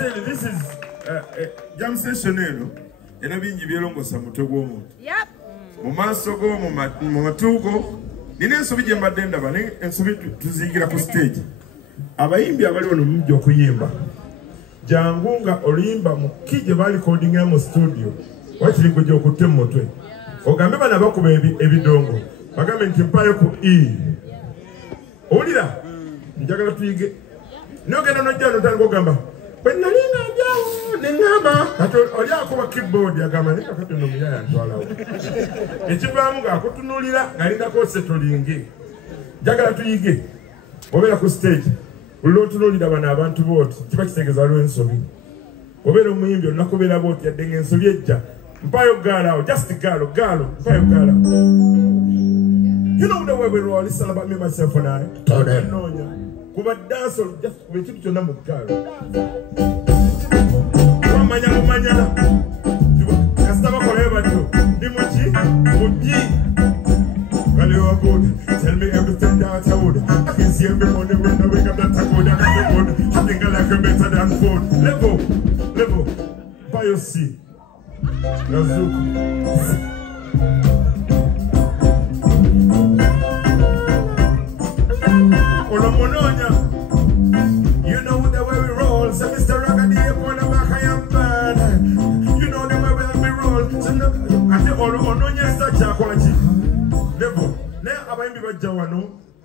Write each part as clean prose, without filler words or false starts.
This is jam session eno era bingi byelongosa mutwe gw'omuntu. Mu maaso go mu matuugo nina ensobi gye mbadde ndaba naye ensobi tuzingira ku stage. Abayimbi abali wano mujja okuyimba jangu nga olimba mu kije bali recordinga mu studio wakiri kujja okutte mu mutwe ogambe bana bakuba ebidongo bagambe nti mpayo ku E olira njagala tuyige nogenda nojja notandika ogamba bwe nali ng'ajawo ne ŋŋamba kati oli akuba keyboard agamba naye kakati no muyaya ntwalawo ekivaamu ng'akutunuulira ng'alindako setolingi njagala tuyige obeera ku stage buli lw'otunuulira bano abantu booti kiba kitegeeza waliwo ensobi obeera omuyimbi olina kubeera booti yadde ng'ensobi ejja mpayo gaalawo just gaalo mpayo gaala. You know the way we roll, it's all about me, myself, and I. Kuba dance or just we keep your number car. Manya. Customer forever do. Dimuchi, Muji. Well, you are good. Tell me everything that I would. I can see every morning when I wake up that I could and I would. I think I like it better than food. Level. Buy your seat. Nazuku. You know the way we roll, so Mr. Ragga Dee Atabukidde I am bad. You know the way we roll, so I think all on your such a quality. Level. Now, Abayimbi Bajawano,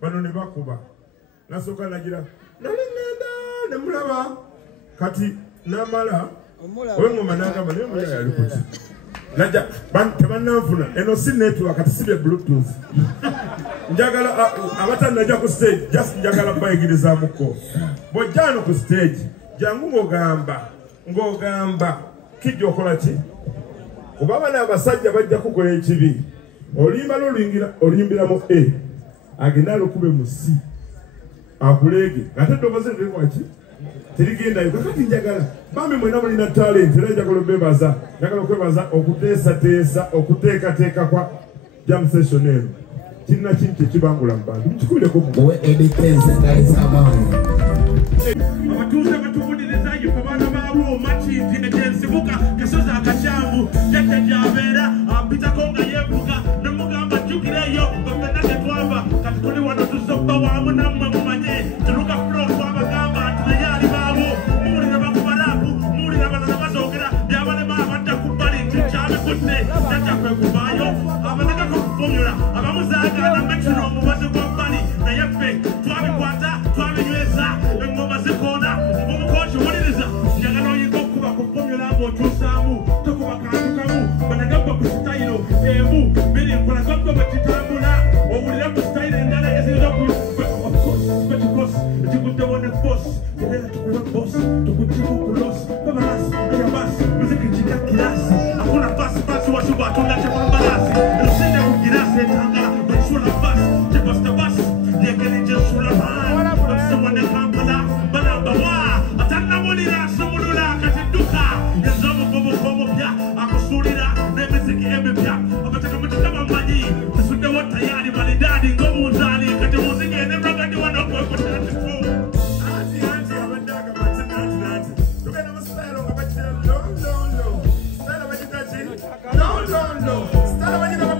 Banone Bakuba. Nasoka Lagira. Namulava. Kati Namala. When Managa Malay. Naja, Bantamana, and no sin network at Sibia Bluetooth. Njagala abata naja ku stage just njagala bayigiriza muko bojjano ku stage jangu ngogamba kijja okola ki kuba bana abasajja bajja kukola ekibi olimba olimbiramu A agenda lukube mu C akulege ate doboze ndewaki terigenda yuko kati njagala bambi mwena mulina talent era njagala bebaza njagala kwebaza okuteesa okuteeka kwa jam session eno Tina chinche chibangula mbandu mchikule kumu uwe editense ndari sabangu abatuze batuvuniriza yifabana babu machi tinetense buka kasoza akashambu jete javera pita konga yebuka namugamba jukireyo bapenake twamba katikuli wanatusoba wamu namwe mumanye tunuka flow twamba gamba tunayali babu muri na bakubarabu muri na bazogera yabale mabanda kubali chichabe kutne natakwe kubayo abanaka kufumura abamuzaga na maximum mubaze kwambani na yefe twabikwata twabinyweza ngoma zikona umukochi wuliriza njagano yiko kuba kufumura ngo tusamu tukuba kantukamu banagamba ku style emu biri kola gamba batitambula obulira ku style ndala ezira ku of course tikudde wone boss era tukula boss tukutiku ku loss babalas ya bas muziki chika kilasi hakuna pass washuba tunache babalas usinde kugirase tanga bashula bas jibasta bas yekeli jesula man someone kampala banamba wa atanna mulira somulula katiduka yazomo bobo bya akusulira nemiziki emepya abataka mutaka manyi tusude wotayali malidadi ngomuzali kati muziki ne Ragga Dee wanako kutati fu anti abadaga matinati tugenda musalo abatira no style abajitachi no style abajitachi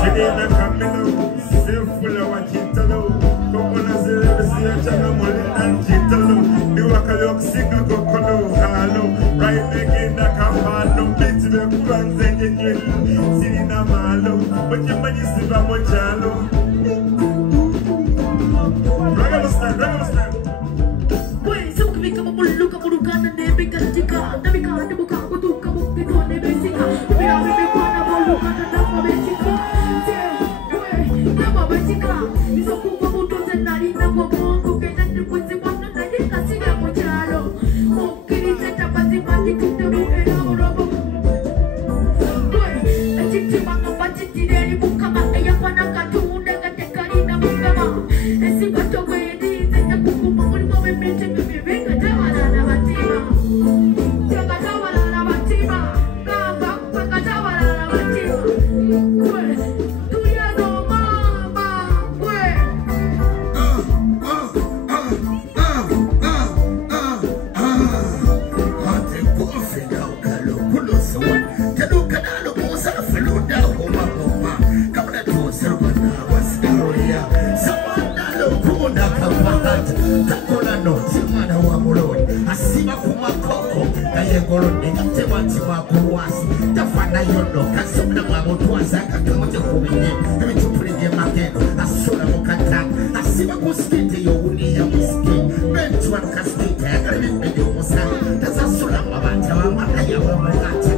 Sidena Camilo, Sinfula Wachitalo, Copona Zerabisia Chana Molina Chitalo, Niwakalok Sika Kokolo, Halo, right again the Campano, Bitch, the Kuans and Sidina Malo, but your money Siva Mochalo. Ragga stand. Wait, so can we come up with look up and they make a sticker, then we can't do Kabuka, we can't be sicker. We are the big one about look at the Hallelujah. Samana lokunda kapahata. Takola noti mwana wa muloni. Asima kumakoko. Kaye goloni gatema tima kuwasi. Tafana yono kasomna mwamutuwaza kakamute kuminye. Mitupulige mageno. Asura mukata. Asima kuskite yo uni ya muski. Bentu wa kaskite. Agari video musa. Tasasula mabata wa makaya wa mabata.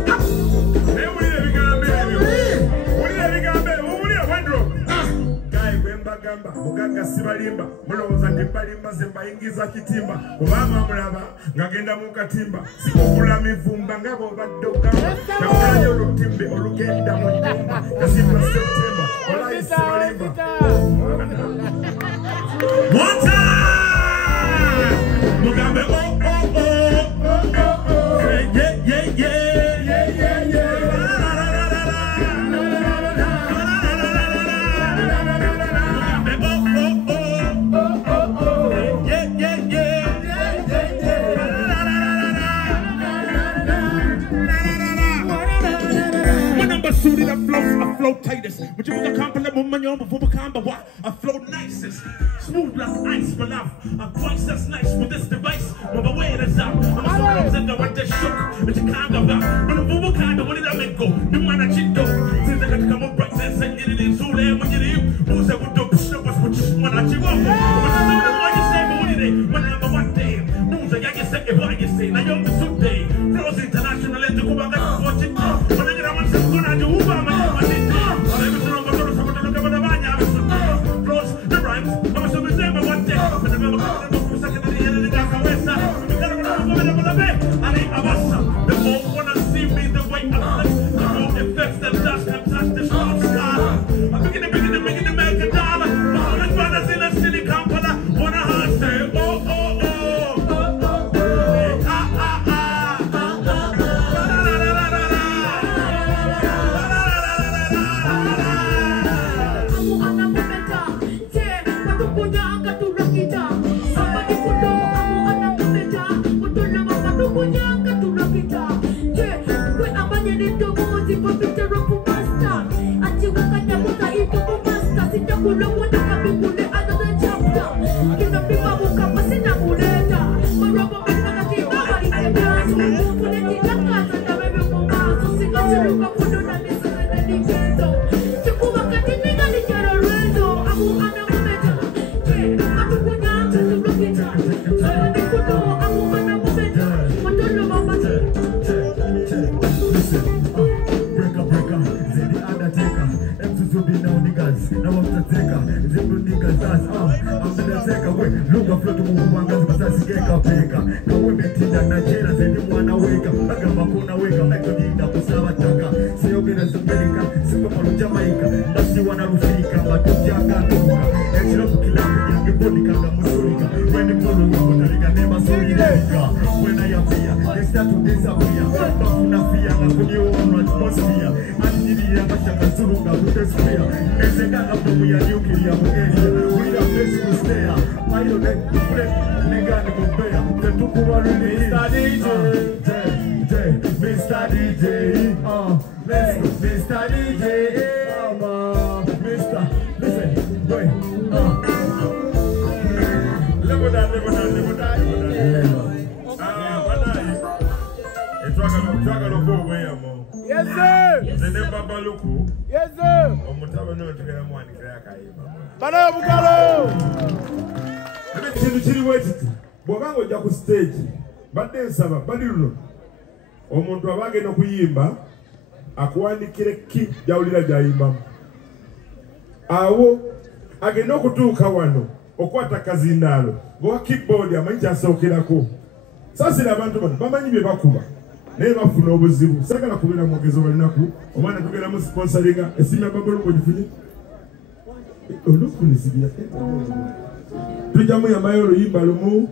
Muganga sibalimba mulowooza ndimbalimba zembayingiza kitimba kubanga mulaba ngagenda mu katimba sikugula mivumba nga bw'obadde ogamba nakulayo olutimbe olugenda mu nnyumba kasimbula septemba olayi sibalimba mugambe I flow tightest. But you can compliment my man, before I flow nicest. Smooth like ice, my love. I'm twice as nice with this device. But my way is up. I'm a son of what they shook. But you can't go back. When the boo kind of what did I make go? The man I cheat though. Since I got to come up brightness and get it in so there when you're you. Who's that would do? What's what you want to cheat up? What you say, but what did they? When I'm a one day. Who's that? I say, what you say. Now you're the soup day. Flows international and to go back and watch it. When I get a man's going to do Uber, man. Yes, sir. Yes, sir. Bw'obanga ojja ku stage badde nsaba bali luno omuntu aba agenda okuyimba akuwandikire ki gyawulira gyayimbamu awo agenda okutuuka wano okwata kazindaalo ng'owa keyboard amanyi kyasookerako saasira abantu bano bamanyi bye bakuba naye bafuna obuzibu sagala kubeera mwogezi walinaku omwana tugenda mu sponsoringa esimu ya babuluko gifunye olufunisigira tujjamu yamayo oluyimba lumu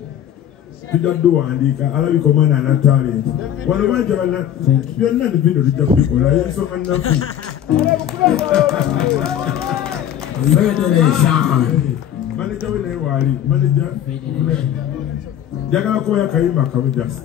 tujja duwandiika alabika omwana ana talent wano banja bana byonna ne bino tujja kubikola yensonga nnaku maneja we naye waali maneja njagala kubayo akayimba kamu just